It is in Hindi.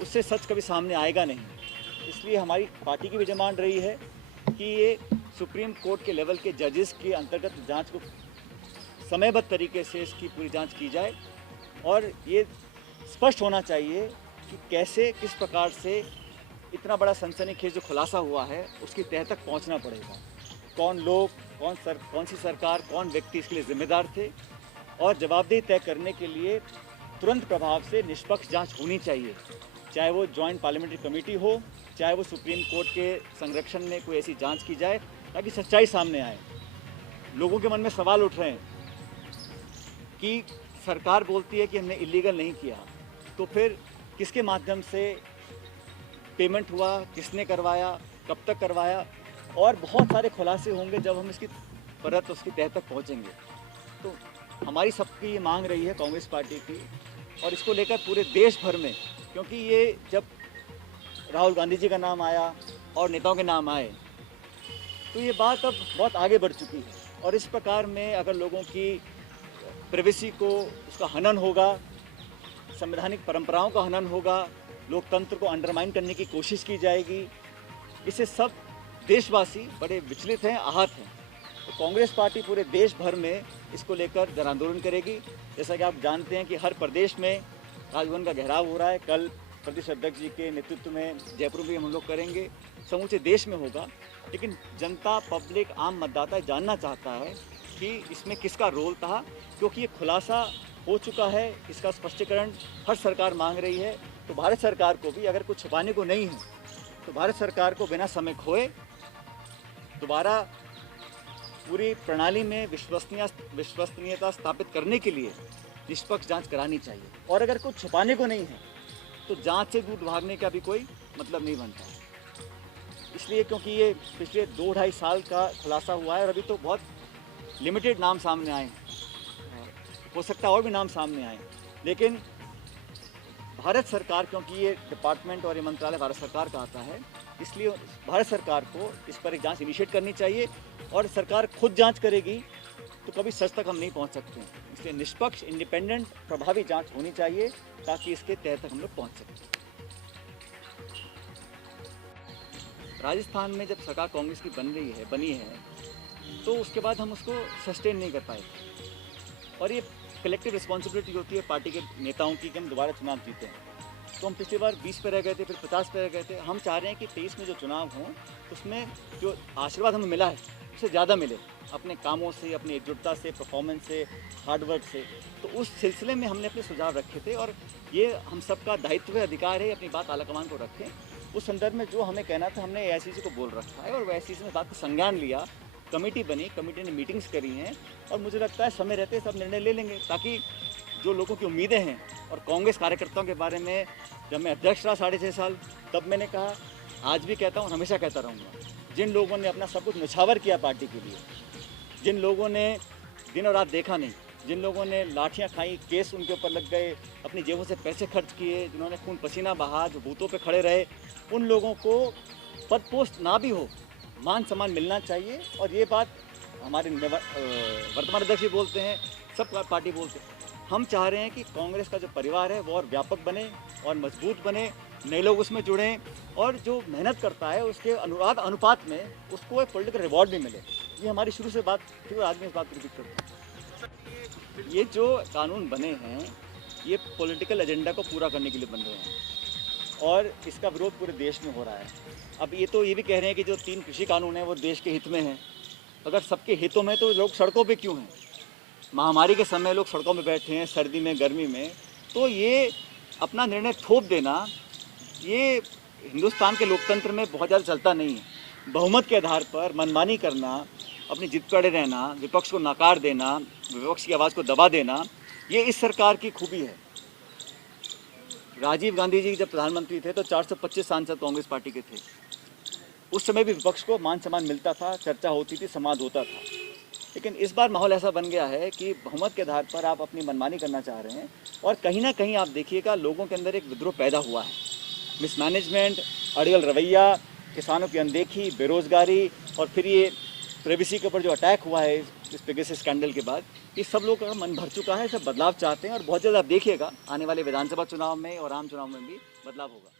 उससे सच कभी सामने आएगा नहीं। इसलिए हमारी पार्टी की भी डिमांड रही है कि ये सुप्रीम कोर्ट के लेवल के जजेस के अंतर्गत जांच को समयबद्ध तरीके से इसकी पूरी जांच की जाए और ये स्पष्ट होना चाहिए कि कैसे किस प्रकार से इतना बड़ा सनसनीखेज जो खुलासा हुआ है उसकी तह तक पहुंचना पड़ेगा। कौन लोग, कौन सी सरकार, कौन व्यक्ति इसके लिए जिम्मेदार थे और जवाबदेही तय करने के लिए तुरंत प्रभाव से निष्पक्ष जांच होनी चाहिए। चाहे वो जॉइंट पार्लियामेंट्री कमेटी हो, चाहे वो सुप्रीम कोर्ट के संरक्षण में कोई ऐसी जांच की जाए ताकि सच्चाई सामने आए। लोगों के मन में सवाल उठ रहे हैं कि सरकार बोलती है कि हमने इलीगल नहीं किया, तो फिर किसके माध्यम से पेमेंट हुआ, किसने करवाया, कब तक करवाया, और बहुत सारे खुलासे होंगे जब हम इसकी परत उसकी तह तक पहुंचेंगे। तो हमारी सबकी ये मांग रही है कांग्रेस पार्टी की, और इसको लेकर पूरे देश भर में, क्योंकि ये जब राहुल गांधी जी का नाम आया और नेताओं के नाम आए तो ये बात अब बहुत आगे बढ़ चुकी है। और इस प्रकार में अगर लोगों की प्राइवेसी को उसका हनन होगा, संवैधानिक परंपराओं का हनन होगा, लोकतंत्र को अंडरमाइन करने की कोशिश की जाएगी, इससे सब देशवासी बड़े विचलित हैं, आहत हैं। तो कांग्रेस पार्टी पूरे देश भर में इसको लेकर जन आंदोलन करेगी। जैसा कि आप जानते हैं कि हर प्रदेश में राजभवन का घेराव हो रहा है। कल प्रदेश अध्यक्ष जी के नेतृत्व में जयपुर में हम लोग करेंगे, समूचे देश में होगा। लेकिन जनता, पब्लिक, आम मतदाता जानना चाहता है कि इसमें किसका रोल था, क्योंकि ये खुलासा हो चुका है। इसका स्पष्टीकरण हर सरकार मांग रही है। तो भारत सरकार को भी अगर कुछ छुपाने को नहीं है तो भारत सरकार को बिना समय खोए दोबारा पूरी प्रणाली में विश्वसनीयता स्थापित करने के लिए निष्पक्ष जांच करानी चाहिए। और अगर कुछ छुपाने को नहीं है तो जांच से दूर भागने का भी कोई मतलब नहीं बनता। इसलिए क्योंकि ये पिछले 2-2.5 साल का खुलासा हुआ है और अभी तो बहुत लिमिटेड नाम सामने आए हैं, हो सकता है और भी नाम सामने आए, लेकिन भारत सरकार, क्योंकि ये डिपार्टमेंट और ये मंत्रालय भारत सरकार का आता है, इसलिए भारत सरकार को इस पर एक जांच इनिशिएट करनी चाहिए। और सरकार खुद जांच करेगी तो कभी सच तक हम नहीं पहुंच सकते। इसलिए निष्पक्ष, इंडिपेंडेंट, प्रभावी जांच होनी चाहिए ताकि इसके तह तक हम लोग पहुँच सकें। राजस्थान में जब सरकार कांग्रेस की बनी है तो उसके बाद हम उसको सस्टेन नहीं कर पाए। और ये कलेक्टिव रिस्पॉन्सिबिलिटी होती है पार्टी के नेताओं की कि हम दोबारा चुनाव जीते हैं। तो हम पिछली बार 20 पे रह गए थे, फिर 50 पे रह गए थे। हम चाह रहे हैं कि 23 में जो चुनाव हों उसमें जो आशीर्वाद हमें मिला है उससे ज़्यादा मिले, अपने कामों से, अपनी एकजुटता से, परफॉर्मेंस से, हार्डवर्क से। तो उस सिलसिले में हमने अपने सुझाव रखे थे और ये हम सबका दायित्व है, अधिकार है, अपनी बात आलाकमान को रखें। उस संदर्भ में जो हमें कहना था हमने AICC को बोल रखा है और वो AICC ने बात को संज्ञान लिया। कमेटी बनी, कमेटी ने मीटिंग्स करी हैं और मुझे लगता है समय रहते सब निर्णय ले लेंगे, ताकि जो लोगों की उम्मीदें हैं। और कांग्रेस कार्यकर्ताओं के बारे में जब मैं अध्यक्ष रहा 6.5 साल, तब मैंने कहा, आज भी कहता हूँ, हमेशा कहता रहूँगा, जिन लोगों ने अपना सब कुछ न्यौछावर किया पार्टी के लिए, जिन लोगों ने दिन और रात देखा नहीं, जिन लोगों ने लाठियाँ खाई, केस उनके ऊपर लग गए, अपनी जेबों से पैसे खर्च किए, जिन्होंने खून पसीना बहा, जो बूथों पे खड़े रहे, उन लोगों को पद पोस्ट ना भी हो, मान सम्मान मिलना चाहिए। और ये बात हमारे वर्तमान अध्यक्ष भी बोलते हैं, सब पार्टी बोलते हैं। हम चाह रहे हैं कि कांग्रेस का जो परिवार है वो और व्यापक बने और मजबूत बने, नए लोग उसमें जुड़ें और जो मेहनत करता है उसके अनुपात में उसको एक पॉलिटिकल रिवॉर्ड भी मिले। ये हमारी शुरू से बात थी और आज भी इस बात को रिपीट करते हैं। ये जो कानून बने हैं ये पॉलिटिकल एजेंडा को पूरा करने के लिए बन रहे हैं और इसका विरोध पूरे देश में हो रहा है। अब ये तो ये भी कह रहे हैं कि जो 3 कृषि कानून हैं वो देश के हित में हैं। अगर सबके हितों में तो लोग सड़कों पे क्यों हैं? महामारी के समय लोग सड़कों में बैठे हैं, सर्दी में, गर्मी में। तो ये अपना निर्णय थोप देना, ये हिंदुस्तान के लोकतंत्र में बहुत ज़्यादा चलता नहीं है। बहुमत के आधार पर मनमानी करना, अपनी जिद पर अड़े रहना, विपक्ष को नकार देना, विपक्ष की आवाज़ को दबा देना, ये इस सरकार की खूबी है। राजीव गांधी जी जब प्रधानमंत्री थे तो 425 सांसद कांग्रेस पार्टी के थे। उस समय भी विपक्ष को मान सम्मान मिलता था, चर्चा होती थी, संवाद होता था। लेकिन इस बार माहौल ऐसा बन गया है कि बहुमत के आधार पर आप अपनी मनमानी करना चाह रहे हैं और कहीं ना कहीं आप देखिएगा लोगों के अंदर एक विद्रोह पैदा हुआ है। मिसमैनेजमेंट, अड़ियल रवैया, किसानों की अनदेखी, बेरोजगारी और फिर ये प्राइवेसी के ऊपर जो अटैक हुआ है इस पेगासस स्कैंडल के बाद, ये सब लोगों का मन भर चुका है, सब बदलाव चाहते हैं और बहुत जल्द आप देखिएगा आने वाले विधानसभा चुनाव में और आम चुनाव में भी बदलाव होगा।